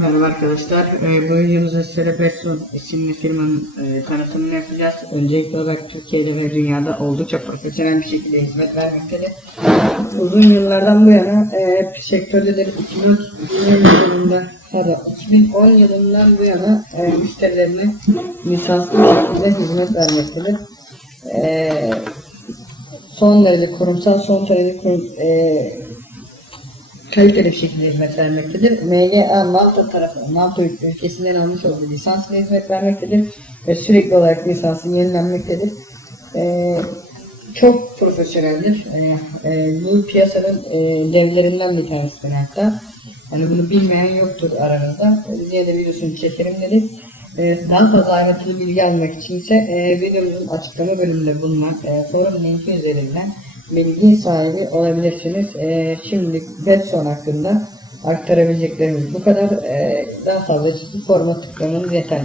Merhaba arkadaşlar. Ee, bu videomuzda size Betson isimli firmanın e, tanıtımını yapacağız. Öncelikli olarak Türkiye'de ve dünyada oldukça profesyonel bir şekilde hizmet vermektedir. Uzun yıllardan bu yana e, sektördedir. 2010 yılında pardon 2010 yılından bu yana e, müşterilerine lisanslı şekilde hizmet vermektedir. E, son derece kurumsal, son derece kurum, e, kaliteli bir şekilde hizmet vermektedir. MGA Malta tarafı, Malta ülkesinden almış olduğu lisansla hizmet vermektedir ve sürekli olarak lisansı yenilenmektedir. Ee, çok profesyoneldir. Ee, e, bu piyasanın e, devlerinden bir tanesidir hatta. Yani bunu bilmeyen yoktur aranızda. Yine de videosunu çekelim dedik. Ee, daha fazla ayrıntılı bilgi almak için ise e, videomuzun açıklama bölümünde bulunan e, forum linki üzerinden bilgi sahibi olabilirsiniz. E, şimdi Betson hakkında aktarabileceklerimiz bu kadar. E, daha fazla çizgi forma tıklamanız yeterli.